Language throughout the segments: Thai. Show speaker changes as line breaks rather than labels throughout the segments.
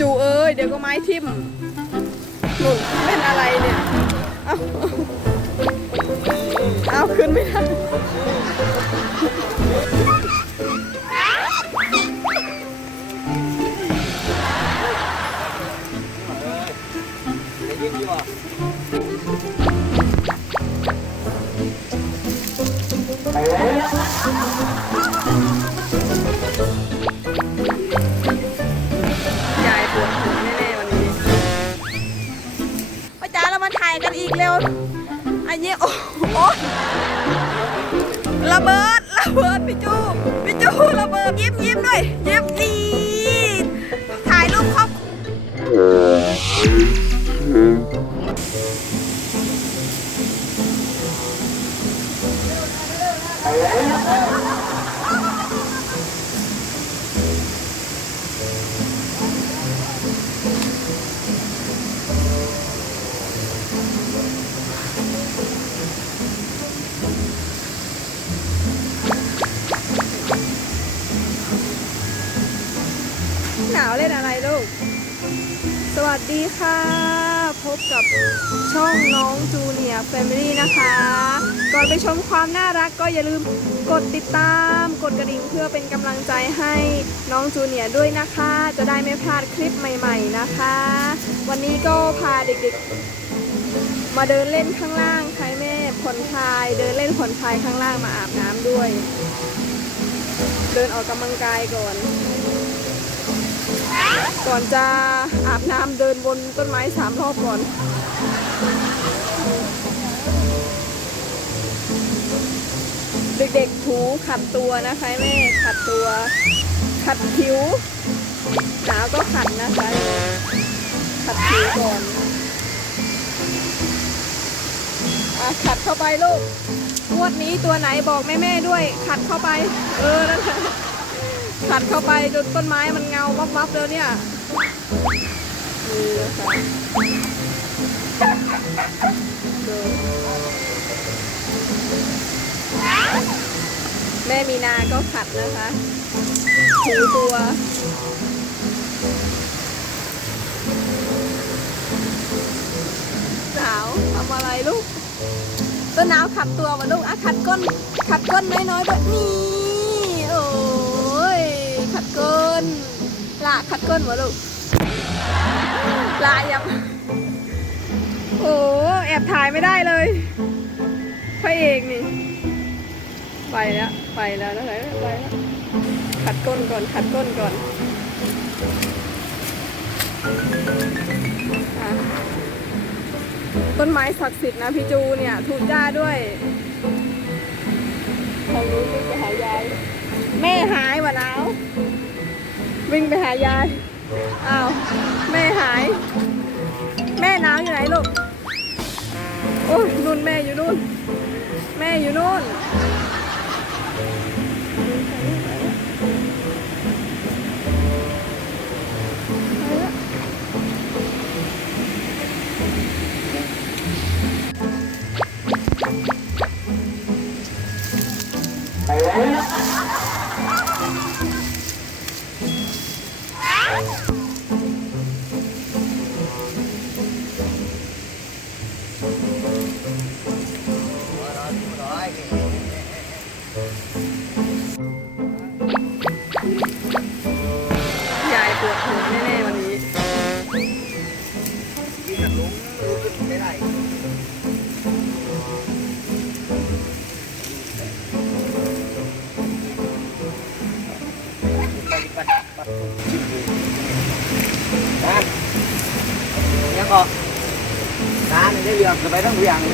จูเอ้ยเดี๋ยวก็ไม้ทิ่มหนุนเป็นอะไรเนี่ย เอาเอาขึ้นไม่ได้
ได้ยินอยู่อะ
ยายกันอีกเร็วอันนี้โอ้โหระเบิดระเบิดพี่จูพี่จูระเบิดยิ้มยิ้มด้วยยิ้มดีถ่ายรูปครอบาวเล่นอะไรลูก สวัสดีค่ะ พบกับช่องน้องจูเนียร์แฟมิลี่นะคะ ก่อนไปชมความน่ารักก็อย่าลืมกดติดตาม กดกระดิ่งเพื่อเป็นกำลังใจให้น้องจูเนียร์ด้วยนะคะ จะได้ไม่พลาดคลิปใหม่ๆนะคะ วันนี้ก็พาเด็กๆ มาเดินเล่นข้างล่างใครแม่ผ่อนคลาย เดินเล่นผ่อนคลายข้างล่างมาอาบน้ำด้วย เดินออกกำลังกายก่อน ก่อนจะอาบน้ำเดินบนต้นไม้สามรอบก่อน เด็กๆถูขัดตัวนะคะแม่ขัดตัวขัดผิวหนาวก็ขัดนะคะ ขัดผิวก่อนอขัดเข้าไปลูกงวดนี้ตัวไหนบอกแม่ๆด้วย ขัดเข้าไป เออนั่นแหละ ขัดเข้าไปจนต้นไม้มันเงาวับวับๆแล้วเนี่ยนี่นะคะแม่มีนาก็ขัดนะคะถูตัวสาวทำอะไรลูกต้นหนาวขัดตัวมาลูกอะขัดก้นขัดก้นน้อยๆด้วยนี่โอ้ย ก้นละขัดก้นมาลูกละยังโอ้แอบถ่ายไม่ได้เลยพระเอกนี่ ไปแล้ว ไปแล้วนะคะไปแล้วขัดก้นก่อนขัดก้นก่อนต้นไม้ศักดิ์สิทธิ์นะพี่จูเนี่ย ถูกจ้าด้วยทางนู้นวิ่งไปหายาย แม่หายวะหนาว วิ่งไปหายาย อ้าว แม่หาย แม่น้ำอยู่ไหนลูก โอ้ยนุ่นแม่อยู่นู่น แม่อยู่นู่นานี่
ได้เรื่องจะไปทั้ง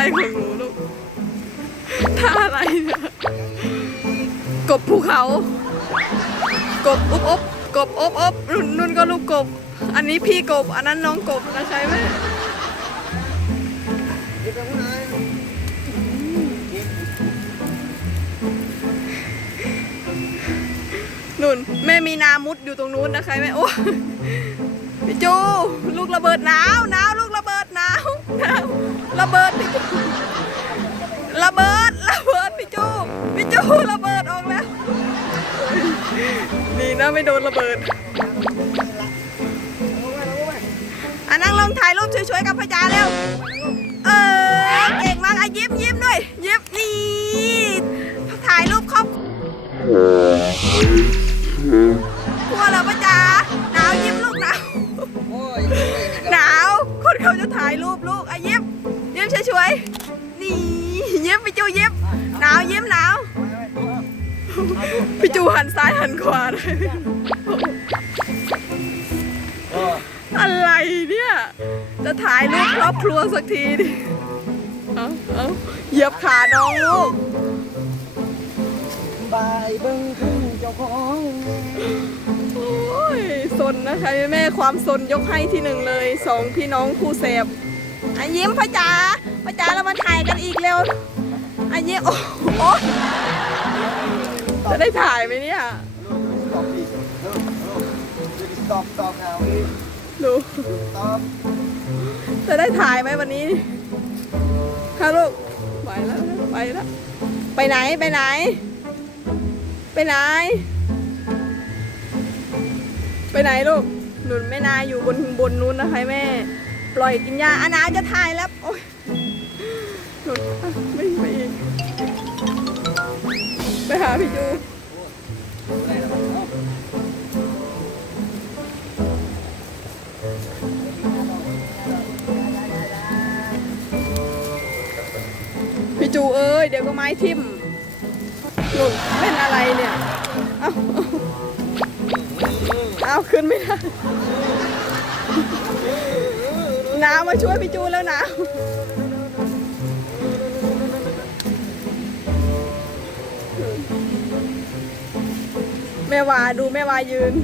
อะไร
ของหนูลูกท่าอะไรเนี่ยกบภูเขา กบอบอบกบอบอบนุ่นนุ่นก็ลูกกบ อันนี้พี่กบ อันนั้นน้องกบนะใช่ไหม
นุ่
นแม่มีนามุดอยู่ตรงนู้นนะใครไหมโอ้พี่จู ลูกระเบิดหนาวหนาวลูกระเบิดหนาวหนาวระเบิด ไม่โดนระเบิดอะนั่งลงถ่ายรูปช่วยๆกับพระจาเร็ว พี่จูหันซ้ายหันขวาเลย
เออ
อะไรเนี่ย จะถ่ายรูปครอบครัวสักทีดิ เอาเอาเหยียบขาน้องลูก
บายเบิ้งขึ้นเจ้าของ
โอ้ยสนนะคะแม่ความสนยกให้ที่หนึ่งเลยสองพี่น้องคู่แสบอะยิ้มพ่อจ๋าพ่อจ๋าเรามาถ่ายกันอีกเร็วอะยิ้มโอ้โหจะ ได้ถ่ายไหมเนี่ย
สต็อปดิเออเออสต็อปสต็อปเอาดิ
ดู
สต็อป
จะได้ถ่ายไหมวันนี้ค่ะลูกไปแล้ว ไปแล้ว ไปไหน ไปไหน ไปไหน ไปไหนลูก หนุนแม่นาอยู่บนบนนู้นนะคะแม่ ปล่อยกินยาอานาจะถ่ายแล้ว โอ้ยหนุนอะไม่ไปอีกไปหาพี่จู จูเอ้ยเดี๋ยวก็ไม้ทิ่มหนุนเล่นอะไรเนี่ยเอาเอาเอาขึ้นไม่ได้น้ามาช่วยพี่จูแล้วนะแม่วาดูแม่วายืน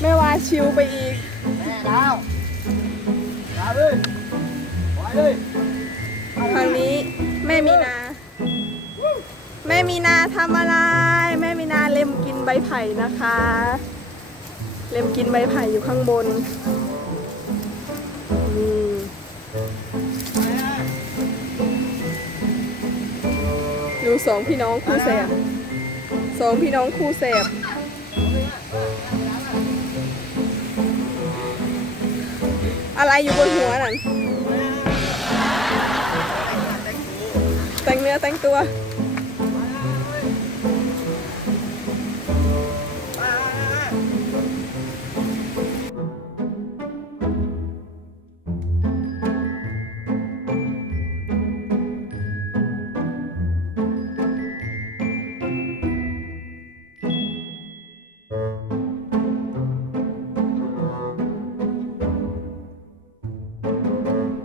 แม่วาชิวไปอีก
แม่ดาวดาวเลยปล่อยเลย
ครั้งนี้ แม่มีนา แม่มีนาทำอะไร แม่มีนาเล็มกินใบไผ่นะคะ เล็มกินใบไผ่อยู่ข้างบนนี่ดูสองพี่น้องคู่แสบสองพี่น้องคู่แสบอะไรอยู่บนหัวนั่น แต่งตัว